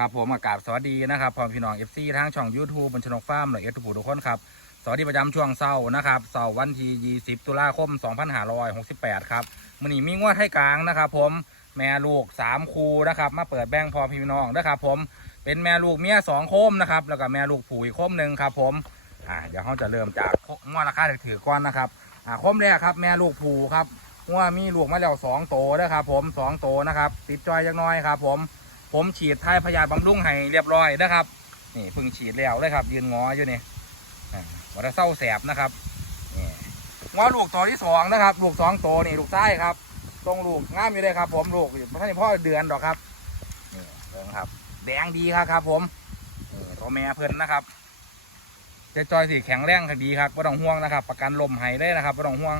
ครับผมอากาศสวัสดีนะครับพร้อมพี่น้องเอฟซีทั้งช่อง YouTube บนชนกฟาร์มหรือเอทุกผู้ทุกคนครับสวัสดีประจำช่วงเสาร์นะครับเสาร์วันที่20 ตุลาคม 2568 ครับมันนี้มีงวดให้กลางนะครับ ผมแม่ลูก 3 คูนะครับ มาเปิดแบ่งพอพี่น้องนะครับ ผมเป็นแม่ลูกเมียสองโคมนะครับแล้วก็แม่ลูกผูอีกโคมหนึ่งครับ ผมอ่าเดี๋ยวเขาจะเริ่มจากงวดราคาถือก่อนนะครับอ่าโคมแรกครับ แม่ลูกผูครับงวดมีลูกมาแล้วสองโตนะครับ ผมสองโตนะครับติดจอยจักน้อยครับ ผม ผมฉีดทายพยาธิบำรุงให้เรียบร้อยนะครับ นี่เพิ่งฉีดแล้วเลยครับ ยืนงออยู่นี่วัดเศร้าแสบนะครับนี่งอลูกตัวที่สองนะครับ ลูกสองโตวนี่ลูกไส้ครับ ตรงลูกงามอยู่เลยครับ ผมลูกท่านพ่อเดือนดอกครับนี่เบิ่งครับ แดงดีครับครับ ผมตัวแม่เพิ่นนะครับเจะจอยสีแข็งแรงคดีครับไม่ต้องห่วงนะครับ ประกันลมให้เลยนะครับไม่ต้องห่วง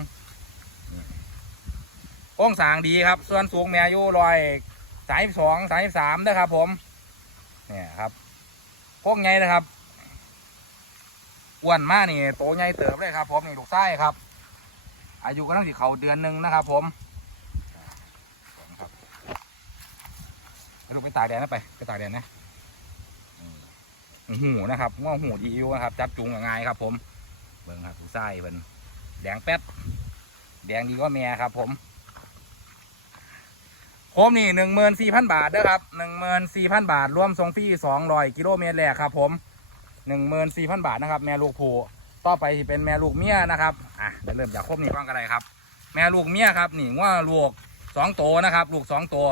องศางดีครับ ส่วนสูงแม่อยู่รอย สายสองสายสามนะครับผม เนี่ยครับ พวกไงนะครับอ้วนมากนี่โตใหญ่เติบเลยครับผมนี่ลูกไส้ครับ อายุก็ต้องสิเขาเดือนหนึ่งนะครับ ผมลูกไปตากแดดนะไปไปตากแดดนะหูนะครับง้อหูดีอยู่นะครับ จับจูงง่ายครับผมเบิ่งครับลูกไส้เป็นแดงแป๊ดแดงดีก็แม่ครับผม ผมนี่หนึ่งหมื่นสี่พันบาทนะครับหนึ่งหมื่นสี่พันบาท รวมส่งฟรีสองร้อยกิโลเมตรแรกครับ ผมหนึ่งหมื่นสี่พันบาทนะครับ แม่ลูกผูต่อไปที่เป็นแม่ลูกเมียนะครับอะเดี๋ยวเริ่มจากครบนี่ก่อนกันเลยครับ แม่ลูกเมียครับนี่ว่าลูกสองโตวนะครับ ลูกสองตัว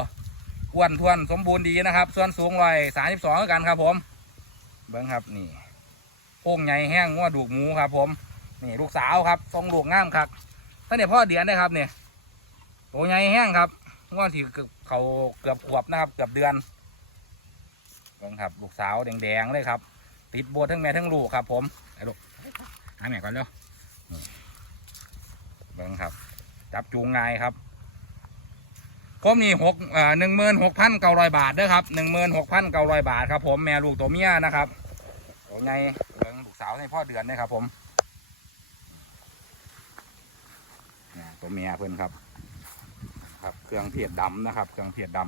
อ้วนทวนสมบูรณ์ดีนะครับ ส่วนสูงร้อยสามสิบสองกันครับ ผม เบิ้งครับนี่โป่งใหญ่แห้งว่าดูกหมูครับ ผม นี่ลูกสาวครับทรงลูกงามครับท่านเนี่ยพ่อเดือนได้ครับเนี่ยโตใหญ่แห้งครับว่าที่ เขาเกือบขวบนะครับเกือบเดือนเบิ่งครับลูกสาวแดงๆเลยครับ ติดโบวทั้งแม่ทั้งลูกครับ ผมไอ้ลูกหาแม่ก่อนเร็วนี่เบิ่งครับ จับจูงง่ายครับผมนี่หกเอ่อหนึ่งหมื่นหกพันเก้าร้อยบาทเด้อครับหนึ่งหมื่นหกพันเก้าร้อยบาทครับ ผมแม่ลูกตัวเมียนะครับตัวไงเบิ่งลูกสาวในพ่อเดือนนะครับ ผมตัวเมียเพื่อนครับ ครับ เครื่องเพียดดำนะครับ เครื่องเพียดด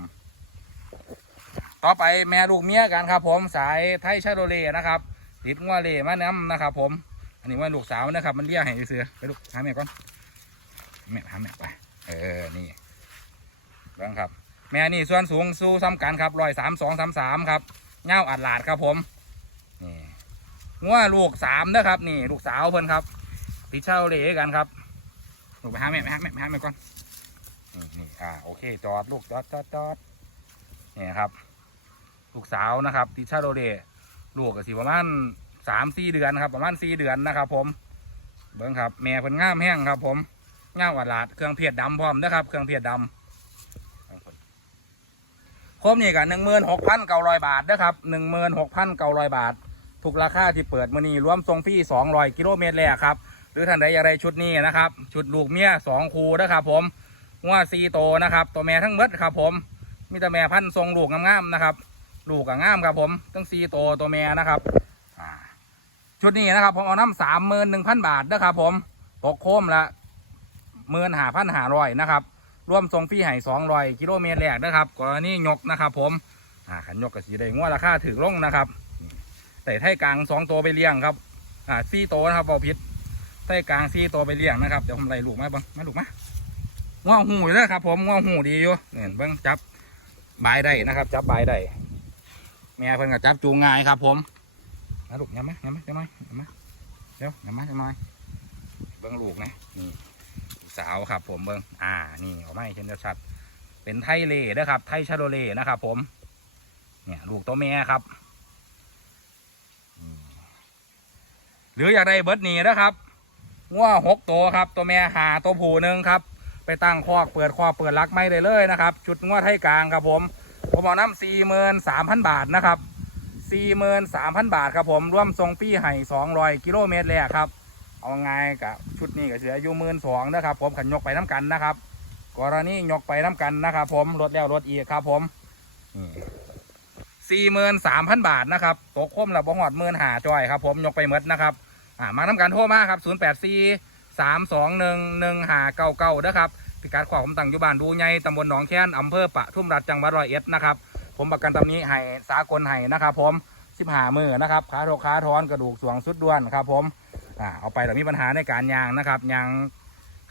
ำต่อไปแม่ลูกเมียกันครับ ผมสายไทยชาโดเลนะครับติดงัวเลมาน้ำนะครับ ผม อันนี้ว่าลูกสาวนะครับ มันเลี้ยงให้เสือไปลูกหาแม่ก่อนแม่หาแม่ไปเออนี่เบ้างครับ แม่นี่ส่วนสูงสู้ซ้ำกันครับร้อยสามสองสามสามครับเง่าอัดหลาดครับผมนี่งัวลูกสามนะครับ นี่ลูกสาวเพิ่นครับติดชาโดเลกันครับลูกไปหาแม่ไปหาแม่ไปหาแม่ก่อน นี่อ่าโอเคจอดลูกจอดจอดจอดนี่ครับ ลูกสาวนะครับติชาโรเดลูกก็สิประมาณสามสี่เดือนครับ ประมาณสี่เดือนนะครับ ผมเบิ้งครับ แม่เพิ่นง่ามแห้งครับ ผมง่ามหวาดหลาดเครื่องเพียดดำพร้อมนะครับ เครื่องเพียดดำครบนี่กันหนึ่งหมื่นหกพันเก้าร้อยบาทนะครับหนึ่งหมื่นหกพันเก้าร้อยบาททุกราคาที่เปิดมือนี้รวมทรงฟรีสองร้อยกิโลเมตรแรกครับ หรือท่านใดอยากได้ชุดนี้นะครับ ชุดลูกเมียสองคูนะครับ ผม งัวซีโตนะครับ ตัวแม่ทั้งเบิดครับ ผมมีแต่แม่พันธุ์ทรงลูกงามๆนะครับ ลูกก็งามครับ ผมทั้งซีโตตัวแม่นะครับชุดนี้นะครับ ผมเอาน้ำสามหมื่นหนึ่งพันบาทนะครับ ผมตกโคมละหมื่นหาพันหาร้อยนะครับรวมทรงฟรีให้สองร้อยกิโลเมตรแรกนะครับกรณียกนะครับ ผมอ่าขันยกกับสีได้งัวราคาถือลงนะครับแต่ไทยกลางสองตัวไปเลี้ยงครับอ่าซีโตนะครับบอพิษไทยกลางซีโตไปเลี้ยงนะครับเดี๋ยวผมไล่ลูกมาบ้างมาลูกมา ง่วงหูอยู่เลยครับ ผมง่วงหูดีอยู่เนี่ยเบิ้งจับบายได้นะครับ จับบายได้แม่เพิ่นก็จับจูงง่ายครับ ผมมาลูกยังไหมยังไหมยังไหมยังไหมเดี๋ยวยังไหมยังไหมเบิ้งลูกนะนี่สาวครับ ผมเบิ้งอ่า นี่เอาไม้เช่นเดียวชัดเป็นไทเล่นะครับ ไทชาโดเล่นะครับ ผม เนี่ย ลูกตัวแม่ครับหรืออยากได้เบิร์ดนีนะครับง่วหกตัวครับ ตัวแม่หาตัวผู้หนึ่งครับ ไปตั้งคอกเปิดคอกเปิดลักไม่ได้เลยนะครับ จุดงวดให้กลางครับผม ผมเอาน้ำสี่หมื่นสามพันบาทนะครับสี่หมื่นสามพันบาทครับผมร่วมทรงฟรีให้สองร้อยกิโลเมตรแรกครับ เอาไงกับชุดนี้ก็เสียอยู่หมื่นสองนะครับ ผมขันยกไปน้ำกันนะครับกรณียกไปน้ำกันนะครับผมลดแล้วลดอีกครับผมสี่หมื่นสามพันบาทนะครับตกคมละบ่หอดหมื่นหาจอยครับผมยกไปหมดนะครับ อ่ามาน้ำกันโทรมาครับศูนย์แปดสี่ สามสองหนึ่งหนึ่งหาเก้าเก้านะครับพิกัดขวาผมตั้งอยู่บ้านดูไงตำบลหนองแค้นอำเภอปะทุ่มรัฐจังหวัดร้อยเอ็ดนะครับผมประกันตำนี้ให้สากลให้นะครับ ผมสิบหามือนะครับขาทกขาทอนกระดูกสวงสุดด้วนครับ ผมอ่าเอาไปแต่มีปัญหาในการยางนะครับยาง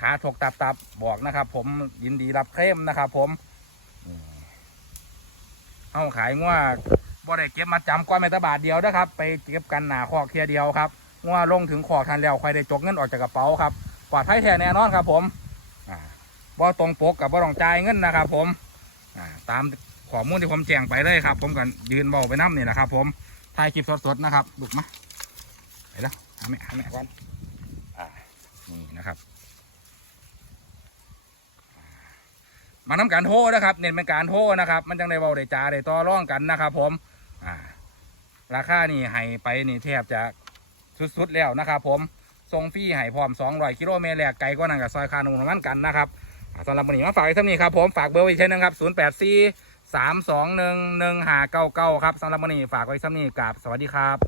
ขาถกตับตับบอกนะครับ ผมยินดีรับเคลมนะครับ ผมนี่เอาขายงัวบ่ได้เก็บมาจำก้อนเมตาบาทเดียวนะครับ ไปเก็บกันหนาคอกเทียเดียวครับ งัวลงถึงขอกทันแล้วค่อยได้จกเงินออกจากกระเป๋าครับปลอดภัยแท้แน่นอนครับ ผมอ่าบ่ตรงปกกับบ่ต้องจ่ายเงินนะครับ ผมอ่าตามข้อมูลที่ผมแจ้งไปเลยครับ ผมก็ยืนเบาไปน้ำนี่แหละครับ ผมถ่ายคลิปสดๆนะครับลุกมาไปแล้วหาแม่หาแม่ก่อนอ่านี่นะครับมาทำการโทษนะครับเน้นเป็นการโทษนะครับ มันจังได้เบาได้จาได้ต่อร่องกันนะครับ ผมอ่าราคานี่ให้ไปนี่แทบจะ สุดๆแล้วนะครับผมทรงฟรีให้พร้อม200กิโลเมตรแหลกไกลก็นั่งกับซอยคานุนมันกันนะครับสำหรับวันนี้มาฝากไว้เท่านี้ครับผมฝากเบอร์ไว้อีกเช่นนึงครับ084 321 1599ครับสำหรับวันนี้ฝากไว้เท่านี้กับสวัสดีครับ